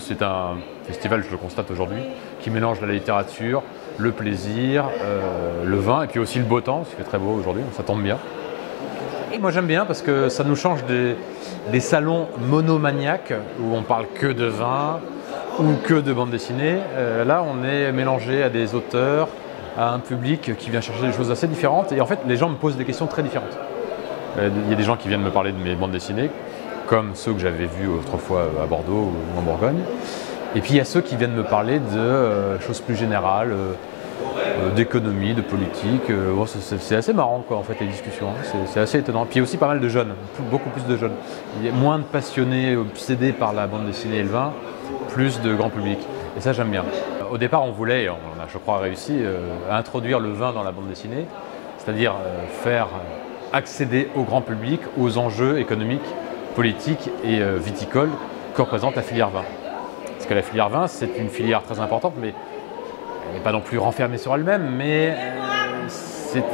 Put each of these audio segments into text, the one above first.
C'est un festival, je le constate aujourd'hui, qui mélange la littérature, le plaisir, le vin et puis aussi le beau temps, parce qu'il fait très beau aujourd'hui, ça tombe bien. Et moi j'aime bien parce que ça nous change des salons monomaniaques où on parle que de vin ou que de bande dessinée. Là on est mélangé à des auteurs, à un public qui vient chercher des choses assez différentes et en fait les gens me posent des questions très différentes. Il y a des gens qui viennent me parler de mes bandes dessinées, comme ceux que j'avais vus autrefois à Bordeaux ou en Bourgogne. Et puis il y a ceux qui viennent me parler de choses plus générales, d'économie, de politique. C'est assez marrant quoi, en fait, les discussions, c'est assez étonnant. Puis il y a aussi pas mal de jeunes, beaucoup plus de jeunes. Il y a moins de passionnés obsédés par la bande dessinée et le vin, plus de grand public. Et ça j'aime bien. Au départ on voulait, on a je crois réussi, à introduire le vin dans la bande dessinée, c'est-à-dire faire accéder au grand public aux enjeux économiques, politiques et viticoles que représente la filière vin. Parce que la filière vin, c'est une filière très importante, mais elle n'est pas non plus renfermée sur elle-même, mais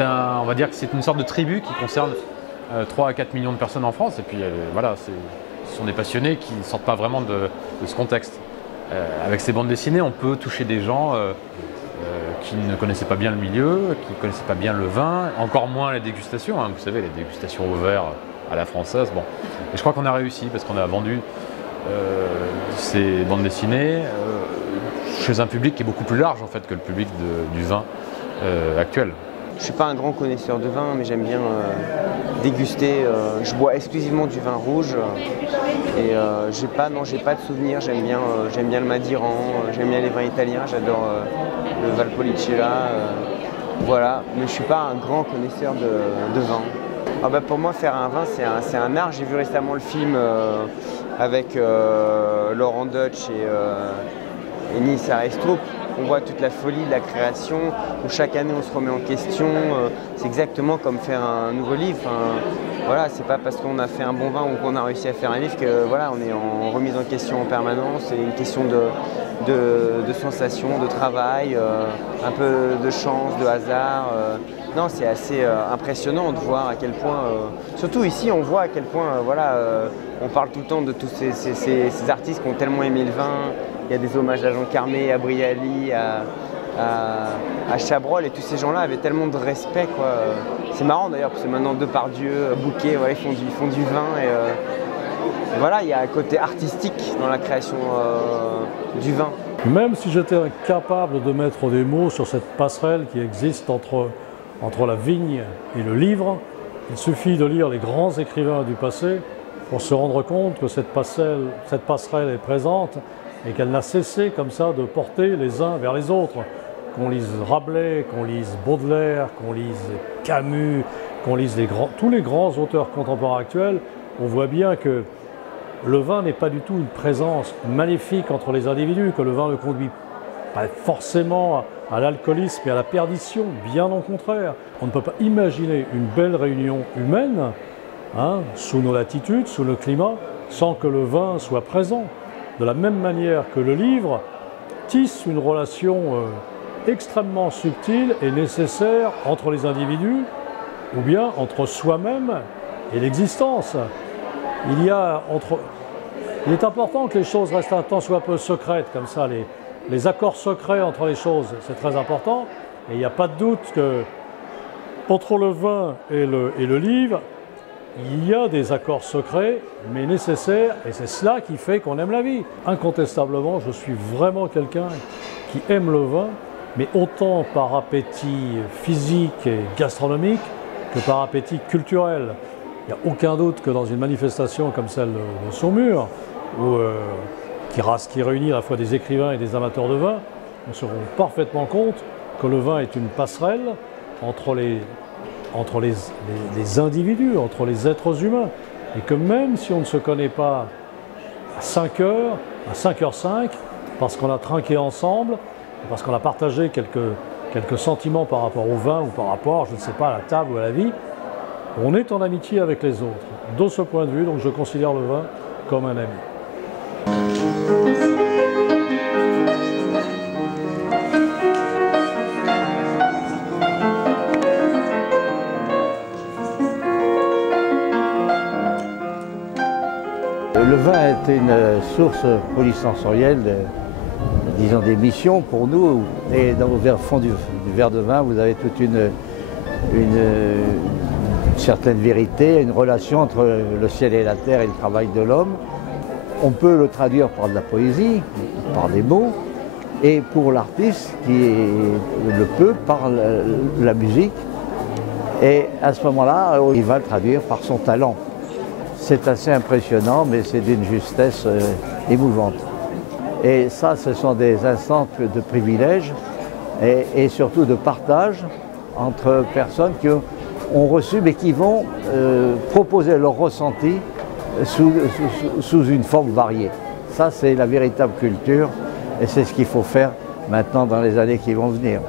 on va dire que c'est une sorte de tribu qui concerne 3 à 4 millions de personnes en France. Et puis voilà, ce sont des passionnés qui ne sortent pas vraiment de ce contexte. Avec ces bandes dessinées, on peut toucher des gens qui ne connaissaient pas bien le milieu, qui ne connaissaient pas bien le vin, encore moins la dégustation. Hein, vous savez, les dégustations au verre à la française. Bon. Et je crois qu'on a réussi parce qu'on a vendu ces bandes dessinées chez un public qui est beaucoup plus large en fait que le public du vin actuel. Je ne suis pas un grand connaisseur de vin, mais j'aime bien déguster. Je bois exclusivement du vin rouge et j'ai pas de souvenirs. J'aime bien le Madiran, j'aime bien les vins italiens, j'adore le Valpolicella. Voilà, mais je ne suis pas un grand connaisseur de vin. Ah bah pour moi, faire un vin, c'est un art. J'ai vu récemment le film avec Laurent Deutsch et Nils Arestrup. On voit toute la folie de la création, où chaque année on se remet en question. C'est exactement comme faire un nouveau livre. Voilà, c'est pas parce qu'on a fait un bon vin ou qu'on a réussi à faire un livre que voilà, on est en remise en question en permanence. C'est une question de sensation, de travail, un peu de chance, de hasard. Non, c'est assez impressionnant de voir à quel point, surtout ici, on voit à quel point, voilà, on parle tout le temps de tous ces artistes qui ont tellement aimé le vin. Il y a des hommages à Jean Carmé, à Brialy, à Chabrol, et tous ces gens-là avaient tellement de respect, quoi. C'est marrant d'ailleurs, parce que maintenant Depardieu, Bouquet, ouais, ils font du vin. Et voilà, il y a un côté artistique dans la création du vin. Même si j'étais incapable de mettre des mots sur cette passerelle qui existe entre la vigne et le livre, il suffit de lire les grands écrivains du passé pour se rendre compte que cette passerelle est présente et qu'elle n'a cessé comme ça de porter les uns vers les autres. Qu'on lise Rabelais, qu'on lise Baudelaire, qu'on lise Camus, qu'on lise tous les grands auteurs contemporains actuels, on voit bien que le vin n'est pas du tout une présence maléfique entre les individus, que le vin ne conduit pas forcément à l'alcoolisme et à la perdition, bien au contraire. On ne peut pas imaginer une belle réunion humaine, hein, sous nos latitudes, sous le climat, sans que le vin soit présent. De la même manière que le livre tisse une relation extrêmement subtile et nécessaire entre les individus, ou bien entre soi-même et l'existence. Il est important que les choses restent un tant soit peu secrètes, comme ça, les accords secrets entre les choses, c'est très important. Et il n'y a pas de doute que entre le vin et le livre, il y a des accords secrets, mais nécessaires, et c'est cela qui fait qu'on aime la vie. Incontestablement, je suis vraiment quelqu'un qui aime le vin, mais autant par appétit physique et gastronomique que par appétit culturel. Il n'y a aucun doute que dans une manifestation comme celle de Saumur, qui réunit à la fois des écrivains et des amateurs de vin, on se rend parfaitement compte que le vin est une passerelle entre les individus, entre les êtres humains, et que même si on ne se connaît pas à 5 heures, à 5h05, parce qu'on a trinqué ensemble, parce qu'on a partagé quelques sentiments par rapport au vin ou par rapport, je ne sais pas, à la table ou à la vie, on est en amitié avec les autres. De ce point de vue, donc, je considère le vin comme un ami. Le vin a une source polysensorielle, disons d'émission pour nous. Et dans le fond du verre de vin, vous avez toute une certaine vérité, une relation entre le ciel et la terre et le travail de l'homme. On peut le traduire par de la poésie, par des mots, et pour l'artiste qui le peut, par la musique. Et à ce moment-là, il va le traduire par son talent. C'est assez impressionnant, mais c'est d'une justesse émouvante. Et ça, ce sont des instants de privilège et surtout de partage entre personnes qui ont reçu, mais qui vont proposer leur ressenti sous une forme variée. Ça, c'est la véritable culture et c'est ce qu'il faut faire maintenant dans les années qui vont venir.